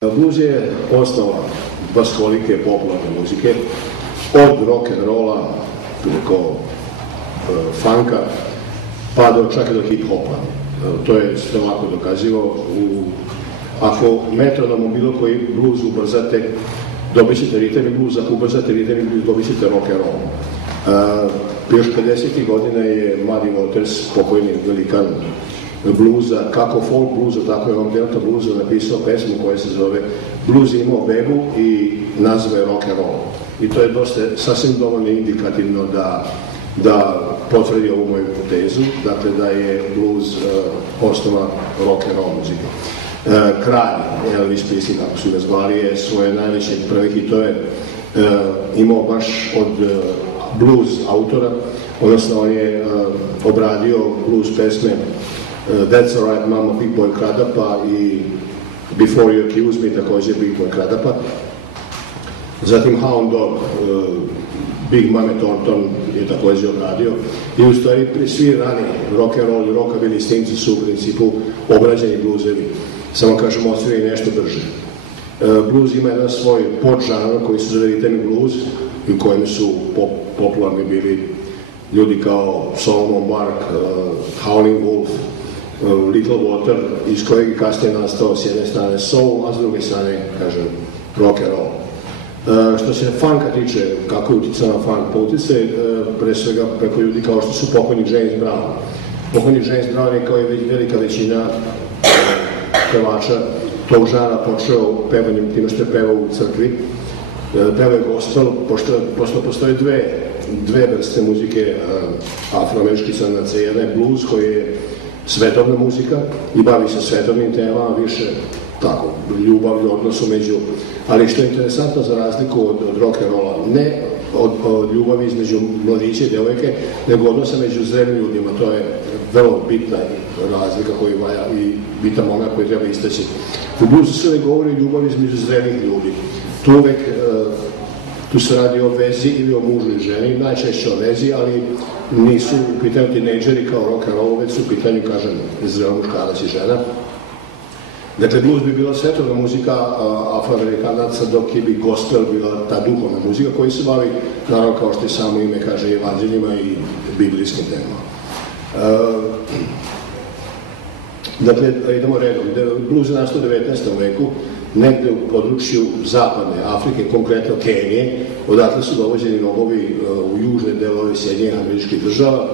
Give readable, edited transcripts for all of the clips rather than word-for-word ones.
Blues je osnova baskolike popularne muzike, od rock'n'rolla preko funka pa do čak i do hip-hopa. To je sve lako dokazivo. Ako metronomom bilo koji blues ubrzate, dobit ćete ritam i blues, ako ubrzate ritam i blues, dobit ćete rock'n'roll. Još 50. godina je Muddy Waters, pokojni velikan bluza, kako folk bluza, tako je on delta bluza napisao pesmu koja se zove Blues je imao bebu i nazve rock'n'roll. I to je dosta sasvim dovoljno indikativno da potvrdi ovu moju tezu, dakle da je blues osnova rock'n'roll muzike. Kralj Elvis Presley, kako su ga zvali, je svoje najveće prve hitove imao baš od blues autora, odnosno on je obradio blues pesme That's Alright Mama, Big Boy Kradapa i Before You Accuse Me, također Big Boy Kradapa. Zatim Hound Dog, Big Mame Thornton je također obradio. I u stvari svi rani rock'n'roll i rockabilly snimci su u principu obrađeni bluesevi. Samo kažemo osvijeli nešto brže. Blues ima jedan svoj podžanr koji se zove rhythm and blues i u kojem su popularni bili ljudi kao Solomon Mark, Howlin' Wolf, Little Walter, iz kojeg je kasnije nastao s jedne strane soul, a s druge strane, kažem, rock'n'roll. Što se funka tiče, kako je uticao na funk, pa utjecaj pre svega preko ljudi kao što su pokojni James Brown. Pokojni James Brown je kao i velika većina pevača tog žara počeo pevanjem time što je pevao u crkvi. Pevao je gospel, pošto postoje dve vrste muzike afroamerički crnaca. Jedna je blues koji je svetovna muzika i bavi se svetovnim temama, više tako, ljubavlju, odnosu među, ali što je interesantno za razliku od rock'n'rolla, ne od ljubavi između mladića i djevojke, nego odnosa među zrelim ljudima. To je vrlo bitna razlika koju valja i bitan moment koji treba istaći. U bluesu se uvek govori o ljubavi između zrelih ljudi. Tu se radi o vezi ili o mužu i ženi, najčešće o vezi, ali nisu u pitanju tinejdžeri kao rock'n'roll, već su u pitanju, kažem, zreo muškarac i žena. Dakle, blues bi bila svetovna muzika afroamerikanaca, dok je bi gospel bila ta duhovna muzika koji se bavi, naravno, kao što je samo ime kaže, evanđeljima i biblijskim temama. Dakle, idemo redom. Blues je nastao u 19. veku, negde u području zapadne Afrike, konkretno Kenije, odatle su dovođeni robovi u južne delove Sjedinjenih Američkih Država,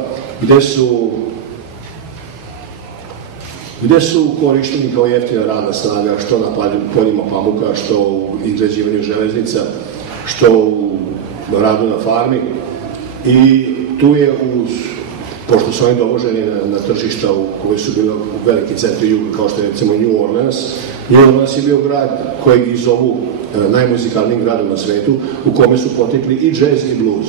gde su korišteni kao jeftina radna snaga, što na poljima pamuka, što u izgrađivanju železnica, što u radu na farmi. I tu je, pošto su oni dovoženi na tržišta koje su bile u veliki centri juga, kao što je recimo New Orleans. New Orleans je bio grad kojeg i zovu najmuzikalnijim gradom na svetu, u kome su potekli i džez i blues.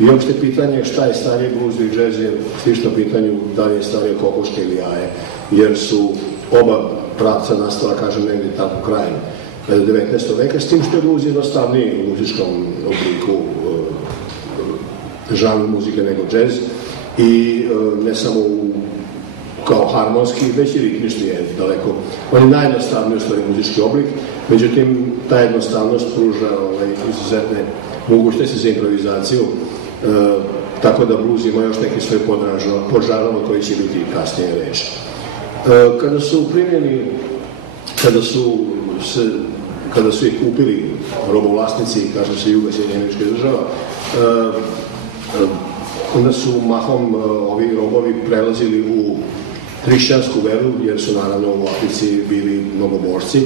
I uopšte pitanje šta je starije blues i džez je slično pitanju da li je starije kokoške ili jaje, jer su oba pravca nastala, kažem, negdje tako krajem 19. veka, s tim što je blues jednostavniji u muzičkom obliku žanru muzike nego džez i ne samo kao harmonski, već i ritmični je daleko. On je najjednostavniji u stvari muzički oblik, međutim ta jednostavnost pruža izuzetne mogućnosti za improvizaciju, tako da blues ima još neki svoj podžanrova koji će biti kasnije reći. Kada su primljeni, kada su ih kupili robovlasnici, kažem se juga Sjedinjenih Američkih Država, onda su mahom ovi robovi prelazili u hrišćansku veru, jer su naravno u Africi bili mnogobožci,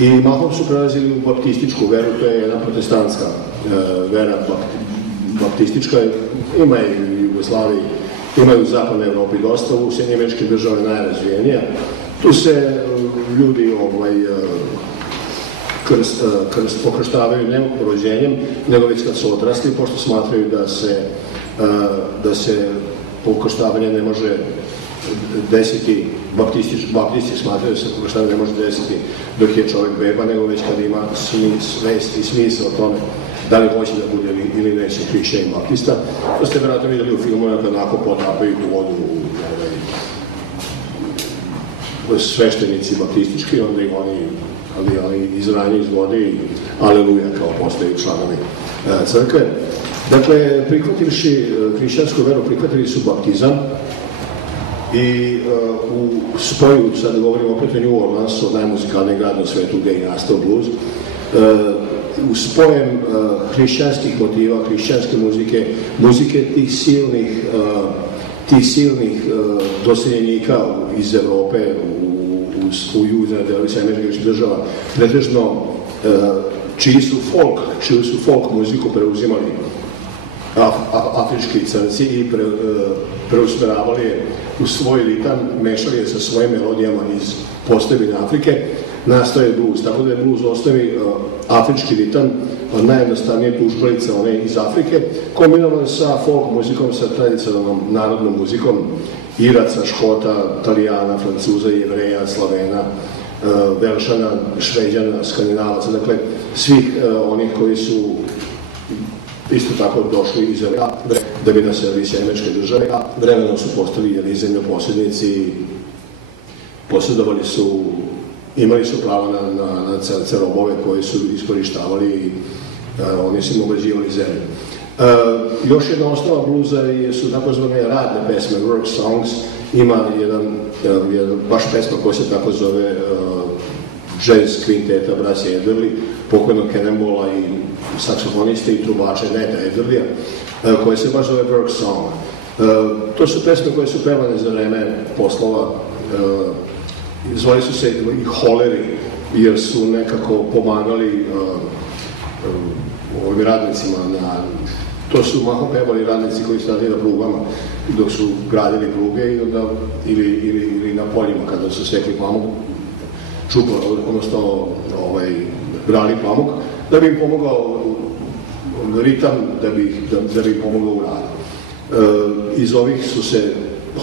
i mahom su prelazili u baptističku veru, to je jedna protestantska vera, baptistička, ima je u Jugoslaviji, ima je u zapadnoj Evropi dosta, u Sjedinjenim Američkim Državama je najrazvijenija. Tu se ljudi krst pokrštavaju ne rođenjem, nego već kad su odrasli, pošto smatraju da se pokrštavanje ne može desiti, baptisti smatraju da se pokrštavanje ne može desiti dok je čovjek beba, nego već kad ima svest i smisla o tome da li hoće da bude ili neće hrišćanin baptista. To ste vjerojatno vidjeli u filmu kad onako potapaju u vodu sveštenici baptistički, onda ih oni ali izranje iz vode i aleluja kao postaju članovi crkve. Dakle, prihvativši hrišćansku veru, prihvatili su baptizam i u spoju, sad govorimo opet o New Orleansu, najmuzikalniji grad na svetu gde je nastao blues, u spojem hrišćanskih motiva, hrišćanske muzike tih silnih doseljenika iz Evrope u južnoj delu američkih država, pretežno čiju su folk muziku preuzimali afrički crnci i preusmeravali je u svoj ritam, mešali je sa svojim melodijama iz postavine Afrike, nastaje blues. Tako da je blues osnovi afrički ritam, najjednostavnije tužbalica, one iz Afrike, kombinovan sa folk muzikom, sa tradicionalnom narodnom muzikom Iraca, Škota, Italijana, Francuza, Jevreja, Slavena, Velšana, Šveđana, Skandinavaca, dakle svih onih koji su isto tako došli iz da bi naselili američke države, a vremenom su postali zemljoposjednici, posjedovali su, imali su pravo na robove koje su iskorištavali i oni su im obrađivali zemlju. Još jedna osnova bluza su takozvane radne pesme, work songs. Ima jedan baš pesma koja se tako zove jazz kvinteta Braća Ederli, pokojnog Cannonballa i saksofoniste i trubače Neda Ederlija, koja se baš zove work song. To su pesme koje su pevane za vreme poslova, zvali su se i holeri, jer su nekako pomagali ovim radnicima to su mahom pevali radnici koji su radili na prugama dok su gradili pruge ili na poljima kada su sekli pamuk, odnosno brali pamuk, da bi im pomogao ritam, da bi im pomogao u radu. Iz ovih su se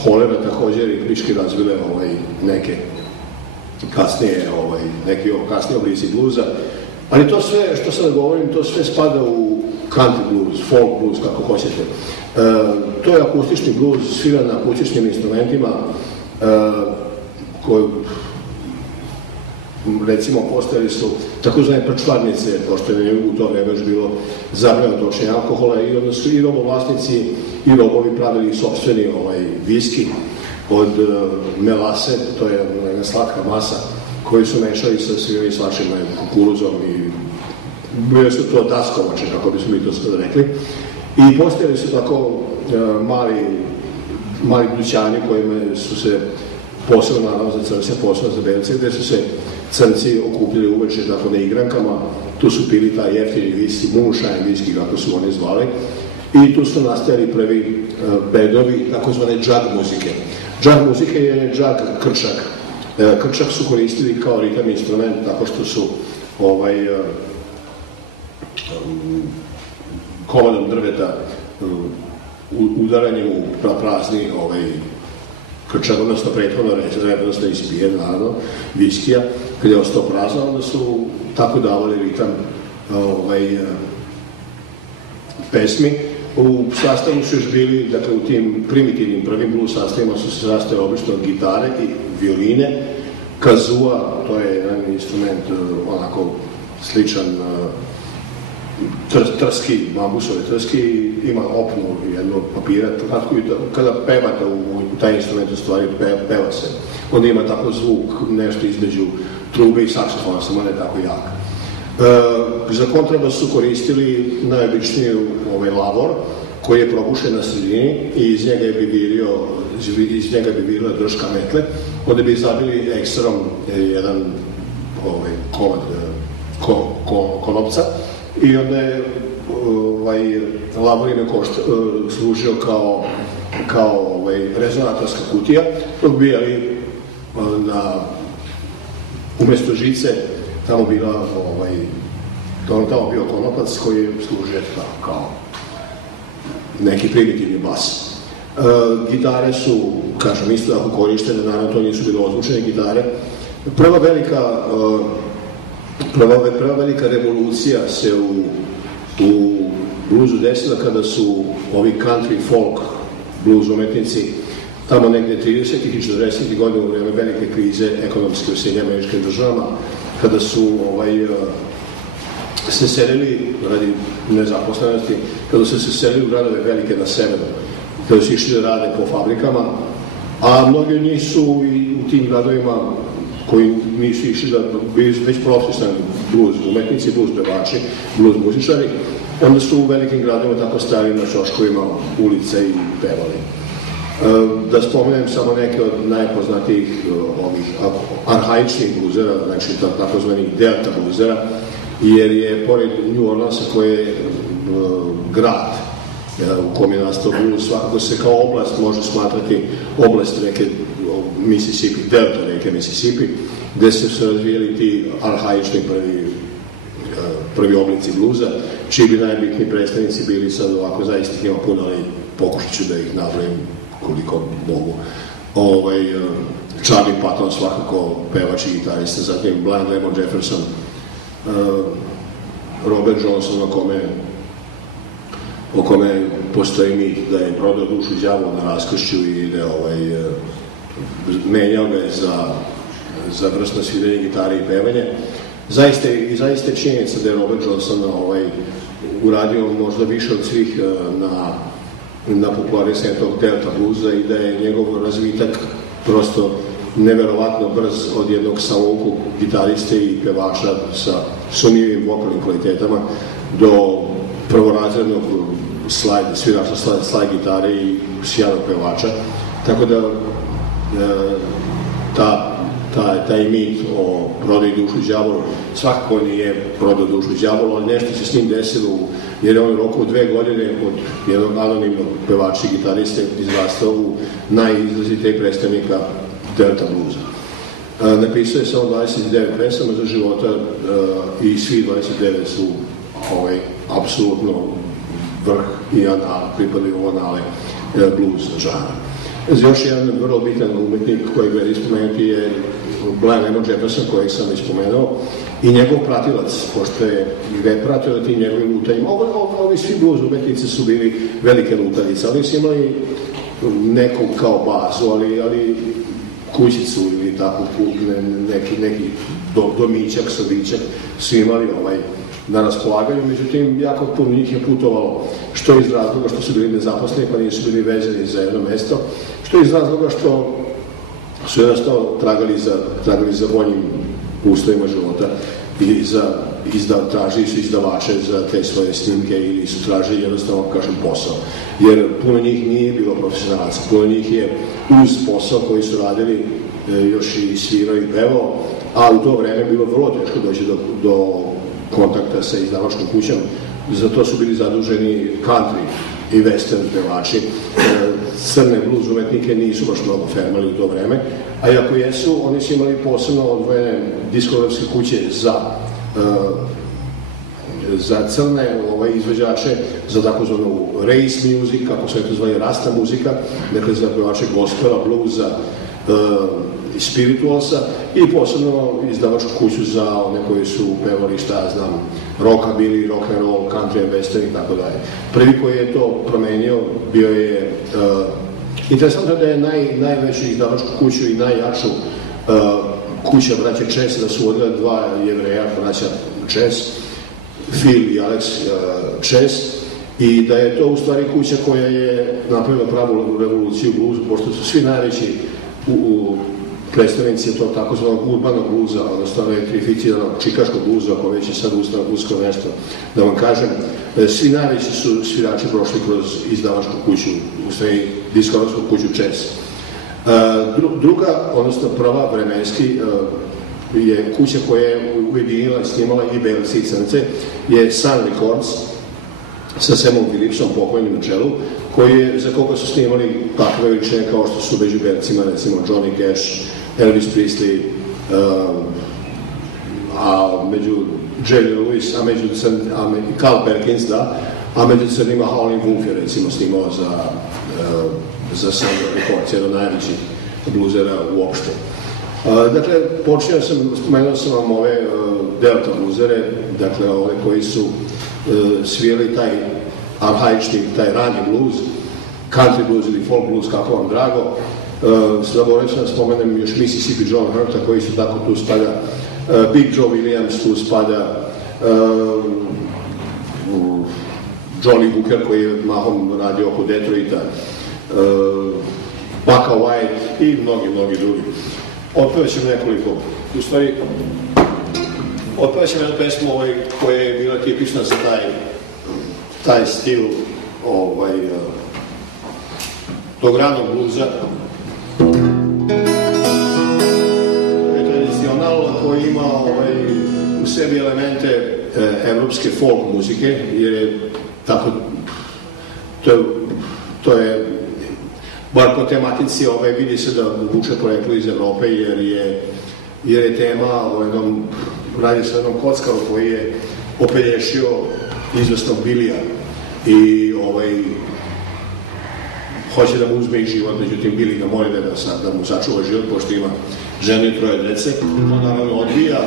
holera također i plički razvile neke kasnije oblici bluza, ali to sve što sad govorim, to sve spada u country blues, folk blues, kako hoćete. To je akustični blues, sviran na akustičnim instrumentima, koji, recimo, postojali su takozvane prčvarnice, pošto je u to vreme još bilo zabranjeno točenje alkohola, i onda su i robovlasnici i robovi pravili sopstveni viski od melase, to je jedna slatka masa, koji su mešali sa svim i svačim kukuruzom i bili su to daskovače, kako bismo mi to sada rekli. I postojali su tako mali dućani kojima su se posebno, naravno za crnce, posebno za belce, gde su se crnci okupili uveče tako na igrankama. Tu su pili taj jeftini viski, moonshine viski, kako su oni zvali. I tu su nastajali prvi bedovi, takozvane džag muzike. Džag muzike je džag krčak. Krčak su koristili kao ritam instrument, tako što su komadom drveta udaranjem u prazni krčak, odnosno prethodno rednosno ispijen, naravno, viskija, kada je ostao prazan, onda su tako davali ritam pesmi. U sastavu su još bili, dakle u tim primitivnim prvim blues sastavima su se sastavili obično od gitare i violine, kazua, to je jedan instrument onako sličan trski, bambusove trski, ima opnu jednog papira, kada pevate u taj instrument, u stvari peva se. Onda ima tako zvuk, nešto između trube i saksofona, samo ne tako jak. Za kontrabas su koristili najobičniji lavor, koji je probušen na sredini i iz njega bi virila drška metle, onda bi zabili ekstrom jedan komad konopca i onda je lavor im služio kao rezonatorska kutija, dok bi umesto žice tamo bio konopac koji je služio kao neki primitivni bas. Gitare su, kažem, isto tako korištene, naravno to nisu bilo ozvučene gitare. Prva velika revolucija se u bluzu desila kada su ovi country folk blues umetnici tamo negde 30. i 40. godina u vreme velike krize ekonomske u Sjedinjenim Američkim Državama kada su se selili radi nezaposlenosti, kada su se selili u gradove velike na severu, kada su išli da rade po fabrikama, a mnogi od njih su i u tim gradovima koji nisu išli da bili već profesionalni blues umetnici, blues pevači, blues muzičari, onda su u velikim gradovima tako stavili na ćoškovima ulice i pevali. Da spomenem samo neke od najpoznatijih arhaičnih bluzera, znači takozvanih delta bluzera, jer je pored New Orleansa koji je grad u kom je nastao blues, svakako se kao oblast može smatrati oblast reke Mississippi, delta reke Mississippi, gde se razvijeli ti arhaični prvi oblici bluza, čiji bi najbitniji predstavnici bili sad ovako, zaista ih ima puno, ali pokušat ću da ih nabrojim koliko mogu. Charlie Patton svakako pevač i gitarista, zatim Blind Lemon Jefferson, Robert Johnson o kome postoji mit da je prodao dušu đavolu na raskršću i da menjao ga je za vrsno sviranje gitare i pevanje. Zaista je činjenica da je Robert Johnson uradio možda više od svih na popularizaciji tog delta bluza i da je njegov razvitak prosto neverovatno brz od jednog samoukog gitariste i pevača sa sumnjivim vokalnim kvalitetama do prvorazrednog svirača slide gitare i sjajnog pevača. Tako da taj mit o prodaju dušu đavolu svakako nije prodao dušu đavolu, ali nešto se s njim desilo, jer je on u roku od 2 godine od jednog anonimnog pevača i gitariste izrastao u najizrazitijeg predstavnika delta bluza. Napisao je samo 29 pesama za života i svi 29 su apsolutno vrh i pripadaju u anale blues žanra. Još jedan vrlo bitan umetnik kojeg gleda spomenuti je Blind Lemon Jefferson, kojeg sam već spomenuo, i njegov pratilac, pošto je pratio na tim njegovim lutanjima. Ovi svi blues umetnici su bili velike lutanice, ali su imali neku kao bazu, ali kućicu ili tako, neki domićak, sobićak su imali na raspolaganju, međutim, jako puno njih je putovalo, što iz razloga što su bili nezaposleni, pa nisu bili vezani za jedno mesto, što iz razloga što su jednostavno tragali za boljim uslovima života i tražili su izdavače za te svoje snimke ili su tražili jednostavno, kažem, posao. Jer puno njih nije bilo profesionalaca, puno njih je uz posao koji su radili još i svirao i pevao, a u to vreme bilo vrlo teško doći do kontakta sa izdavačkom kućom. Za to su bili zaduženi country i western pevači. Crne blues umetnike nisu baš mnogo fermali u to vreme, a i ako jesu, oni su imali posebno odvojene diskografske kuće za crne izvođače, za takozvanu race music, kako se to zvali, rasta muzika, dakle za pevače gospela, bluesa, spiritualsa, i posebno izdavačku kuću za one koji su pevali, šta ja znam, rockabilly, rock and roll, country and western i tako dalje. Prvi koji je to promenio bio je interesantno da je najveću izdavačku kuću i najjaču kuća braće Chess, da su vodile 2 Jevreja, braća Chess, Phil i Alex Chess, i da je to u stvari kuća koja je napravila pravu revoluciju u bluzu, pošto su svi najveći predstavnici tog takozvanog urbanog bluza, odnosno elektrificiranog čikaškog bluza, ako već je sad uskoro nešto da vam kažem, svi najveći su svirači prošli kroz izdavačku kuću, u stvari diskografsku kuću Chess. Druga, odnosno prva vremenski, je kuća koja je ujedinila, snimala i belce i crnce, je Sun Records sa Samom Phillipsom, pokojnim na čelu, za koga su snimali takve veličine kao što su među belcima, recimo Johnny Cash, Elvis Presley, a među Jerry Lewis, Carl Perkins, da, a među crnima Howlin' Wolf je recimo snimao za Sun Records, jedan najvećih bluzera uopšte. Dakle, spomenuo sam vam ove delta bluzere, dakle ove koji su svirali taj arhaični, taj rani blues, country blues ili folk blues, kako vam drago. Zaboravio sam da spomenem još Mississippi John Hurta, koji su tako tu stavlja Big Joe Williams tu spada, Johnny Hooker koji je mahom radio oko Detroita, Baka White i mnogi drugi. Otpevat ćemo nekoliko, u stvari, otpevat ćemo jednu pesmu koja je bila tipična za taj stil tog ranog bluza. To je tradicional koji ima u sebi elemente evropske folk muzike, jer je tako, to je bar po tematici vidi se da vuče poreklo iz Evrope, jer je tema radi se o jednom kockaru koji je opelješio izvesnog Bilija i hoće da mu uzme i život, međutim Bili ga moli da mu sačuva život, pošto ima ženu i 3 dece. On naravno odbija,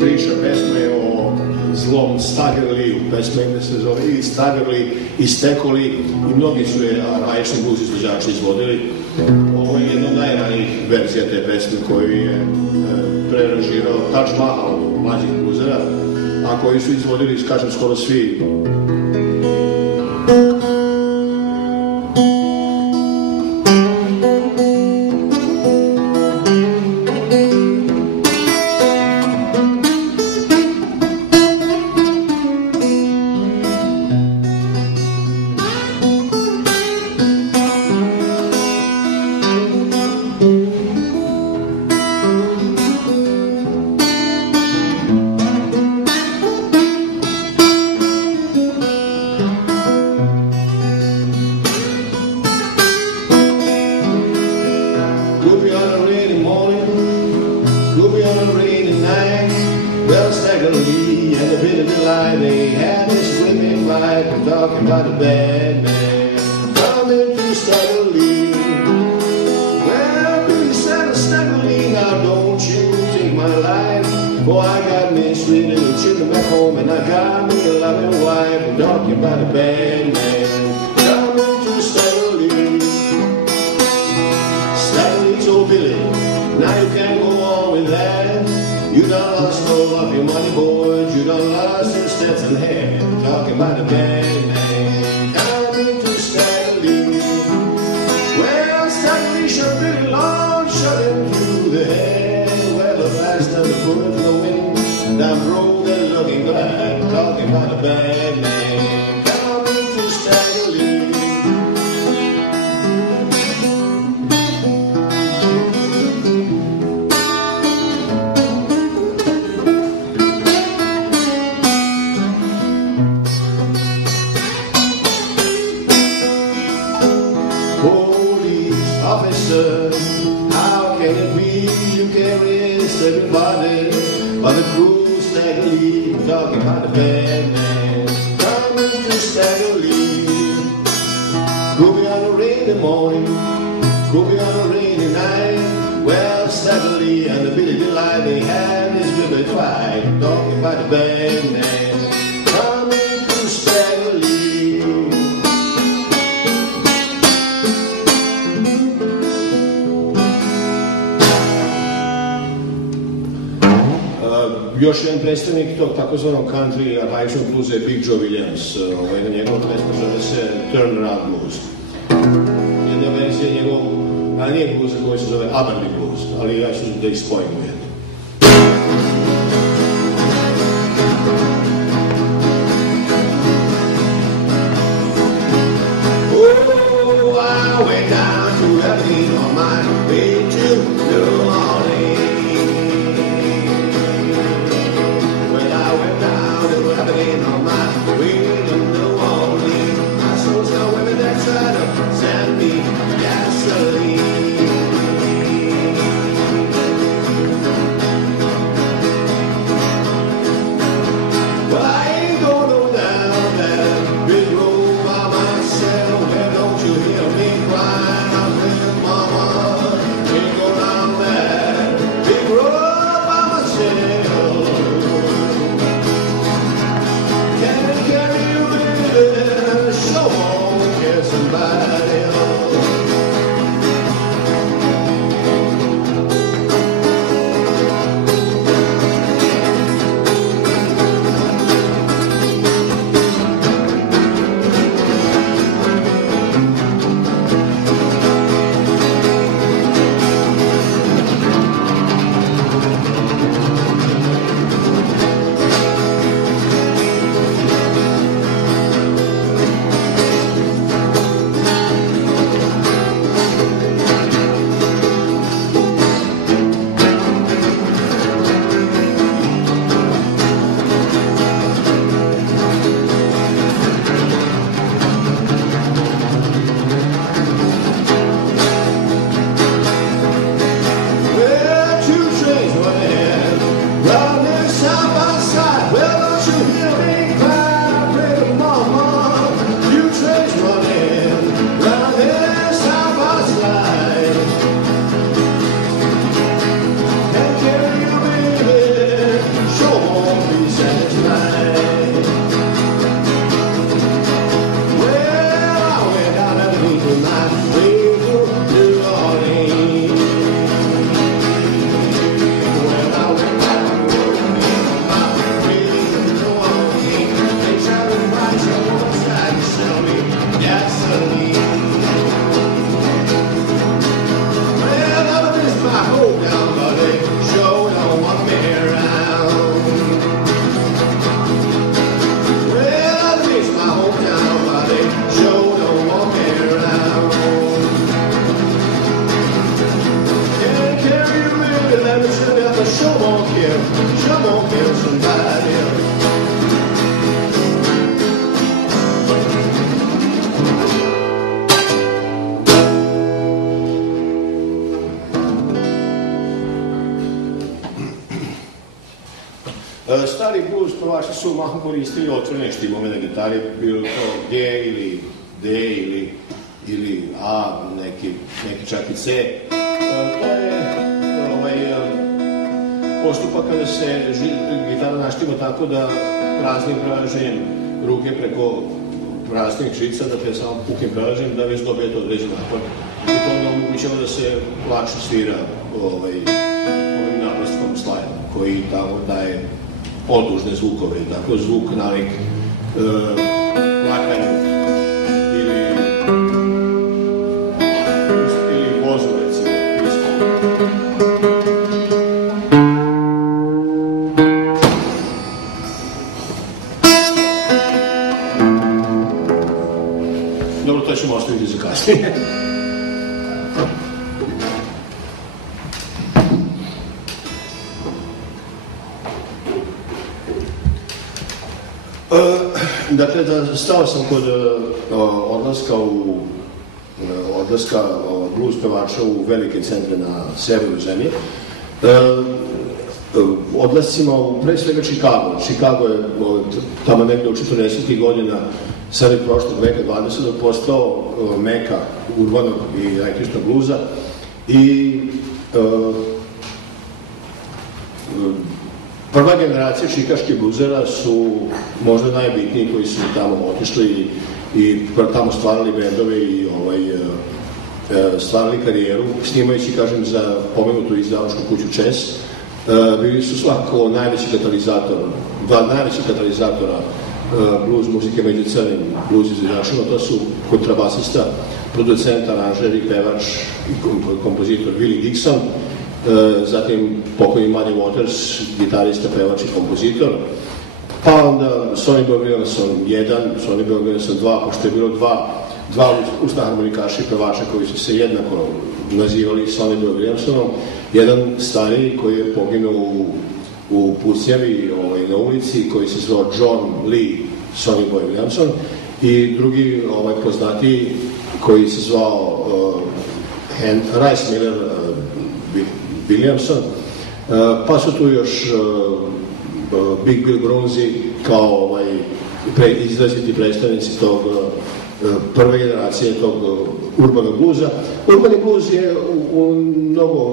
priča pesme o zlom Staggerly, pesma ime se zove i Staggerly i Stekoli i mnogi su je raječni blues izvođači izvodili. Ovo je jedna od najranijih verzija te pesme koju je prearanžirao Taj Mahal od mlađih bluzera, a koji su izvodili, kažem, skoro svi. Još jedan predstavnik tog takozvanog country rajčnog bluza je Big Joe Williams. Jedna njegova pesma zove se Turn Around Blues. Jedna verzija njegovog ranijeg bluza koji se zove Aberley Blues, ali ja ću da ih spojim u jednu. Oh, I went down to Abilene on my way to New Orleans. On my way to New Orleans, I saw some women that tried to send me gasoline. doesn't matter. Stari blues pevači su mahom koristili otvorene štimove na gitari, bilo to G ili D ili A, neki čak i C. To je postupak kada se gitara naštima tako da praznim prelaženjem ruke preko praznih žica, dakle samo pukim prelaženjem, da već dobijete određen akord. I to onda omogućava da se lakše svira ovim napraskom slajem, koji tamo daje odužne zvukove, tako zvuk nalik plakanja ili vozu, recimo, pismo. Dobro, to ćemo ostaviti za kasnije. Dakle, stao sam kod odlaska blues pevača u velike centre na severu zemlje. Odlascima u pre svega Chicago. Chicago je tamo negde u 40. godina sred prošlog veka 20. postao meka urbanog i električnog bluza i prva generacija čikaških bluzera su možda najbitniji koji su tamo otišli i tamo stvarali bendove i stvarali karijeru, snimajući, kažem, za pomenutu izdavačku kuću Chess. Bili su svako najveći katalizator, dva najveći katalizatora blues muzike među crnim blues izvođačima. To su kontrabasista, producent, aranžer i pevač i kompozitor Willie Dixon, zatim pokojni Muddy Waters, gitarista, pevač i kompozitor, pa onda Sonny Boy Williamson 1, Sonny Boy Williamson 2, pošto je bilo dva usna harmonikaša i pevača koji su se jednako nazivali Sonny Boy Williamsonom, jedan stariji koji je poginuo u pucnjavi na ulici, koji se zvao John Lee Sonny Boy Williamson, i drugi poznatiji koji se zvao Rice Miller Williamson, pa su tu još Big Bill Broonzy kao izraziti predstavnici tog prve generacije tog urbanog bluza. Urbani bluz je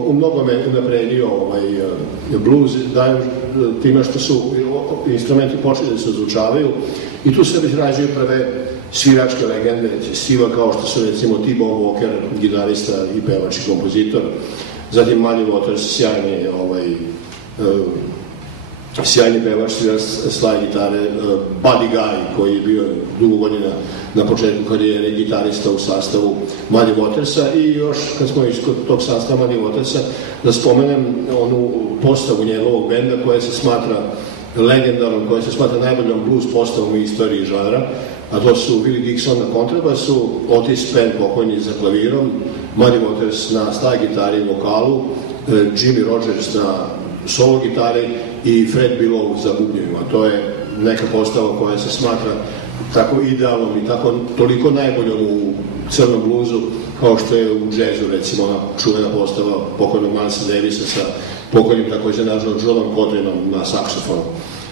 u mnogome unapredio bluz, time što su instrumenti počeli da se ozvučavaju i tu se već rađaju prve sviračke legende stiva kao što su recimo T-Bone Walker, gitarista i pevač i kompozitor, zatim Muddy Waters, sjajni pevač, slide gitare, Buddy Guy, koji je bio dugo godina na početku karijere gitarista u sastavu Muddy Watersa, i još, kad smo išli kod tog sastava Muddy Watersa, da spomenem onu postavu njegovog benda koja se smatra legendarnom, koja se smatra najboljom blues postavom u istoriji žanra, a to su Willie Dixon na kontrabasu, Otis Penn pokojni za klavirom, Muddy Waters na slide gitari i vokalu, Jimmy Rogers na solo gitari i Fred Billow za bubnjevima. To je neka postava koja se smatra tako idealnom i tako toliko najboljom u crnom bluzu kao što je u džezu, recimo, ona čuvena postava pokojnog Milesa Davisa sa pokojnim takođe nazvanom Johnom Coltraneom na saksofonu.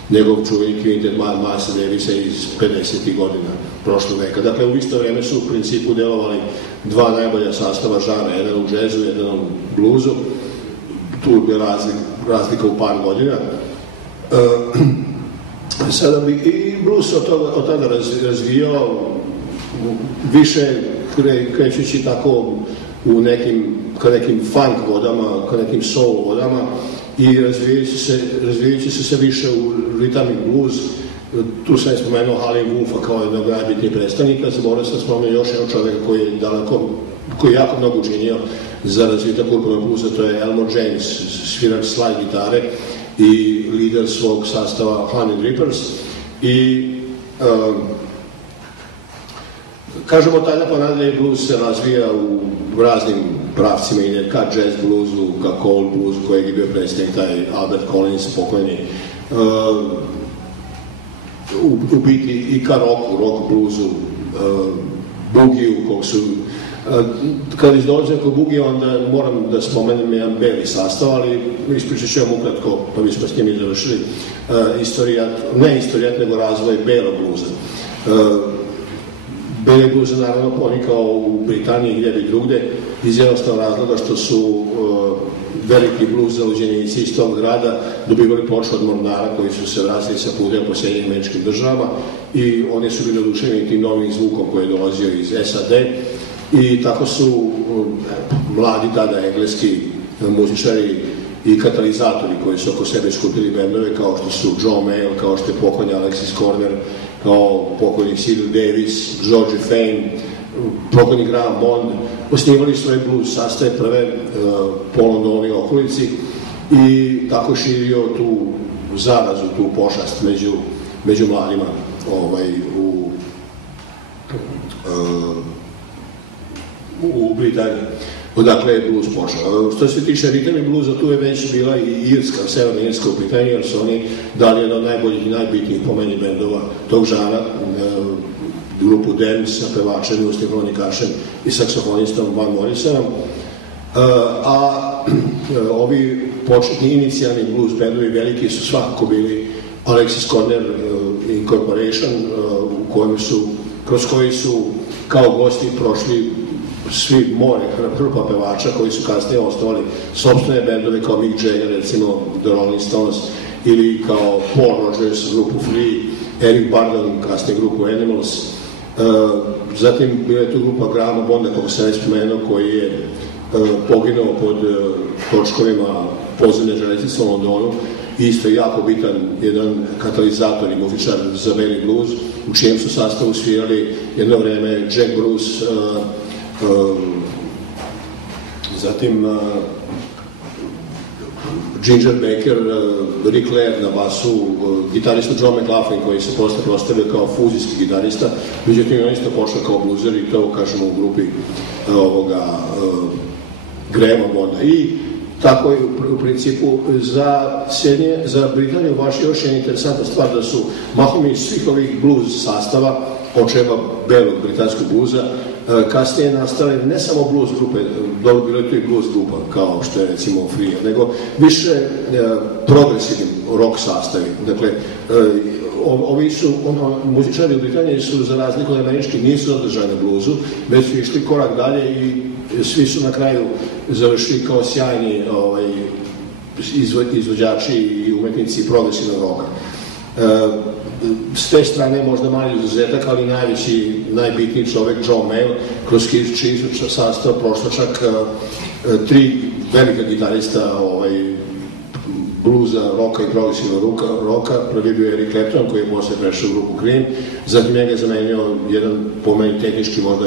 Njegov čuveni kvintet Milesa Davisa iz 50. godina prošlog veka. Dakle, u isto vreme su u principu delovali dva najbolja sastava žanra, jedan u džezu, jedan u bluzu. Tu je razlika u par godina. Sada bi i blues od tada razvijao više krećući tako ka nekim funk vodama, ka nekim soul vodama i razvijajući se sve više u rhythmic blues. Tu sam je spomenuo Howlin' Wolfa kao jednog najbitnijih predstavnika, zaboravio sam spomenuo još jednog čoveka koji je jako mnogo učinio za razvitak urbanog bluesa, to je Elmore James, svirač slide gitare i lider svog sastava Honey Drippers. I kažemo, tada pa nadalje blues se razvija u raznim pravcima, ide ka jazz bluesu, ka cold bluesu, kojeg je bio predstavnik taj Albert Collins, pokojni u biti i ka roku, rock bluesu, bugiju, kog su... Kad dolazim kod bugija, onda moram da spomenem jedan beli sastav, ali ispričat ću vam ukratko, pa bismo s njim i završili, ne istorijat, nego razvoj belog bluza. Beli bluz je naravno ponikao u Britaniji, gdje bi drugde, iz jednostavnog razloga što su veliki bluz zaluđenici iz tog grada dobivali poču od mornara koji su se vratili sa putem po Sjedinjenim Američkim Državama i oni su bili oduševljeni tim novim zvukom koji je dolazio iz SAD i tako su mladi tada engleski muzičari i katalizatori koji su oko sebe skupili bendove kao što su Joe Mayle, kao što je pokojni Alexis Corner, kao pokojni Cedar Davis, George Fame, pokojni Graham Bond, osnivali svoje blues sastave prve po Londonu i okolici i tako širio tu zarazu, tu pošast među mladima u Britaniji. Odakle je blues pošao. Što se tiče ritmi bluza, tu je već bila i Irska, Severna Irska u Britaniji, jer su oni dali jedan od najboljih i najbitnijih po meni bendova tog žara, grupu Dem sa pevačem, ustim harmonikašem i saksofonistom Van Morrisonom. A ovi početni inicijalni blues bendovi veliki su svakako bili Alexis Corner Incorporation, kroz koji su kao gosti prošli svi more hrpa pevača koji su kasnije osnovali sopstvene bendove kao Mick Jagger, recimo The Rolling Stones, ili kao Paul Rodgers, grupu Flea, Eric Burdon, kasnije grupu Animals. Zatim bila je tu grupa Grahama Bonda, kako sam već spomenuo, koji je poginuo pod točkovima podzemne železnice u Londonu. Isto je jako bitan jedan katalizator i muzičar za beli blues, u čijem su sastavu svirali jedno vreme Jack Bruce, zatim Ginger Baker, Rick Laird na basu, gitarista John McLaughlin koji se posle postavio kao fuzijski gitarista, međutim on isto počeo kao bluzer i to kažemo u grupi Grahama Bonda. I tako je u principu za Britaniju baš još jedna interesantna stvar da su mahom iz svih ovih blues sastava, očeva belog britanskog bluza, kasnije nastale ne samo blues grupe, dobro bilo je tu i blues grupa, kao što je recimo Flea, nego više progresivni rock sastavi. Dakle, ovi su, muzičari u Britaniji su, za razliku od američkih, nisu zadržani na bluzu, već su išli korak dalje i svi su na kraju završili kao sjajni izvođači i umetnici progresivnog roka. S te strane možda mali izuzetak, ali najveći, najbitniji čovek Joe Mayle, kroz čiji su sastav prošlo čak 3 velika gitarista bluza, roka i progresivnog roka. Prvi je bio Eric Clapton, koji je posle prešao u grupu Cream, zatim njega je zamenio jedan po meni tehnički možda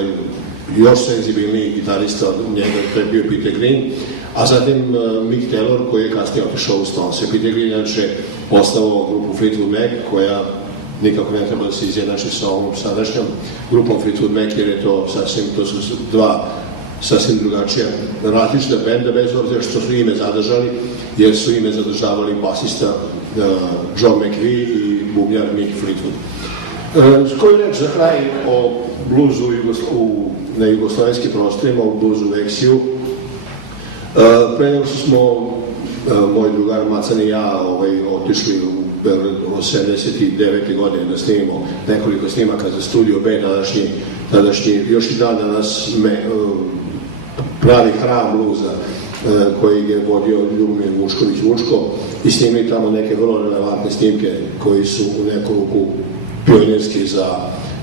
još senzibilniji gitarista od njega, to je bio Peter Green, a zatim Mick Taylor, koji je kasnije otišao u Stones. Peter Green inače postavio grupu Fleetwood Mac, koja nikako ne treba da se izjednači sa ovom sadašnjom grupom Fleetwood Mac, jer to su dva sasvim drugačija različita benda, bez obzira što su ime zadržali, jer su ime zadržavali basista John McVie i bubnjar Mick Fleetwood. Koju reč za kraj o bluzu na jugoslovenskim prostorima, o bluzu u Eksiju. Pre nego što smo, moj drugar Macan i ja, otišli u Beograd od 79. godine da snimimo nekoliko snimaka za Studio B, tadašnji još i dan danas pravi hram bluza koji je vodio Ljubomir Vučković-Vučko i snimili tamo neke vrlo relevantne snimke koji su u neku ruku pionirski za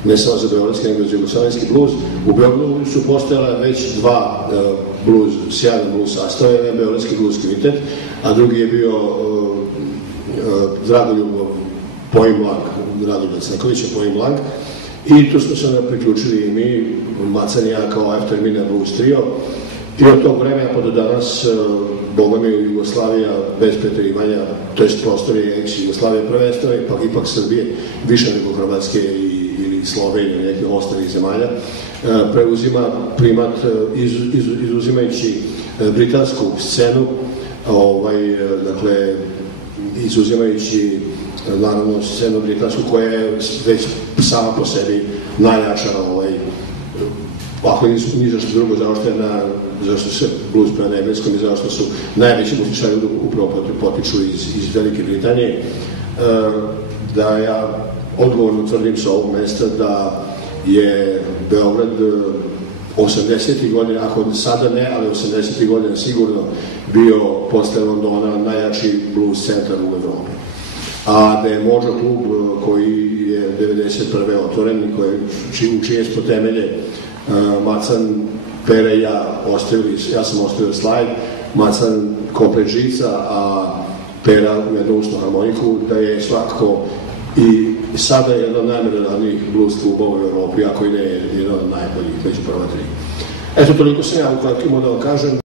ne samo za beogradski, nego za jugoslovenski bluz. U Beogradu su postojala već dva sjajna bluz sastava, jedan je beogradski bluz kvintet, a drugi je bio Dragoljub Pojmlang, Dragoljub Cnekovića Pojmlang, i tu smo se priključili i mi, Macan i ja, kao After Midnight Blues trio, i od tog vremena pa do danas, Boga mi, Jugoslavija bez preterivanja, to jest prostor je ex-Jugoslavija prvenstveno, ipak Srbije, više nego Hrvatske ili Slovenije ili nekih ostalih zemalja, preuzima primat, izuzimajući britansku scenu, dakle, izuzimajući naravno scenu britansku koja je već sama po sebi najjača, ako ni zašto drugo, zašto se blues prema engleskom i zašto su najveći muzičari upravo potiču iz Velike Britanije, da ja odgovorno tvrdim sa ovog mesta da je Beograd 80. godina, ako sada ne, ali 80. godina sigurno bio posle Londona najjači blues centar u Evropi. A da je Mojo klub koji je 91. otvoren i u čije smo temelje Macan, Pere i ja sam ostavio slajd, Macan koplet žica, a Pera u jednousnu harmoniku, da je svakako i sada je jedan od najmerodavnijih blues klubova u Evropi, ako i ne je jedan od najboljih među prva tri. Eto, toliko sam ja ukratko imao da vam kažem.